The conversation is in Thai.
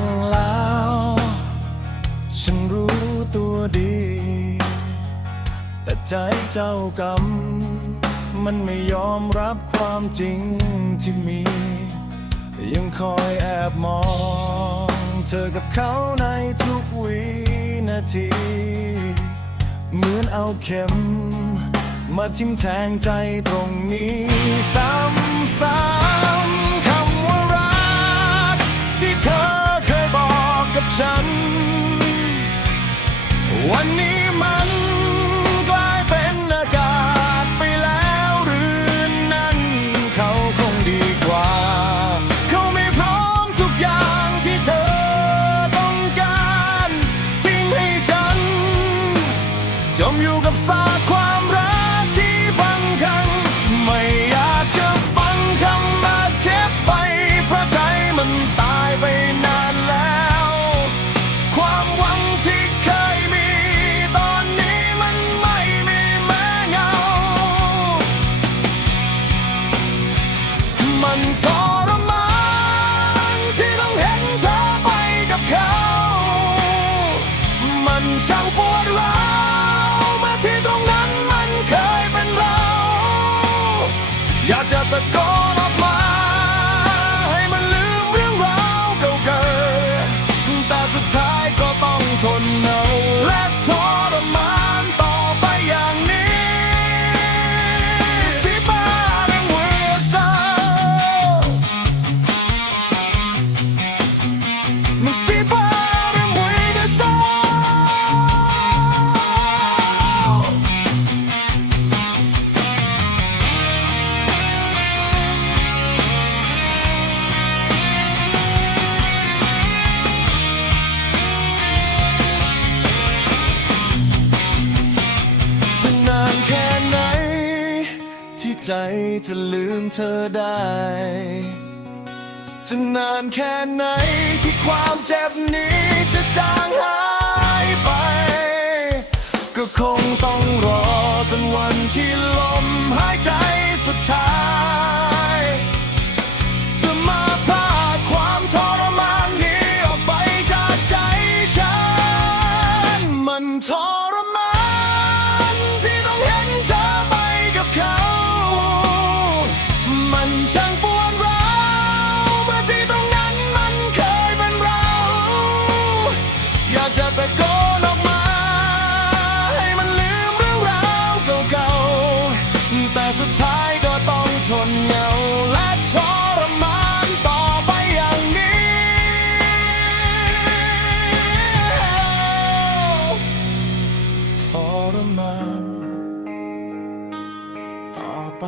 ต้องแล้ว ฉันรู้ตัวดี แต่ใจเจ้ากรรม มันไม่ยอมรับความจริงที่มี ยังคอยแอบมอง เธอกับเขาในทุกวินาที เหมือนเอาเข็ม มาทิ่มแทงใจตรงนี้ซ้ำซ้ำ ฉัน วันนี้มันกลายเป็นอากาศไปแล้วหรือนั่นเขาคงดีกว่า เขาไม่พร้อมทุกอย่างที่เธอต้องการ ทิ้งให้ฉัน จมอยู่กับซากความ อยาก ใจจะลืมเธอได้ จะนานแค่ไหนที่ความเจ็บนี้จะจา ทนเหงาและทรมานต่อไปอย่างนี้ ทรมานต่อไป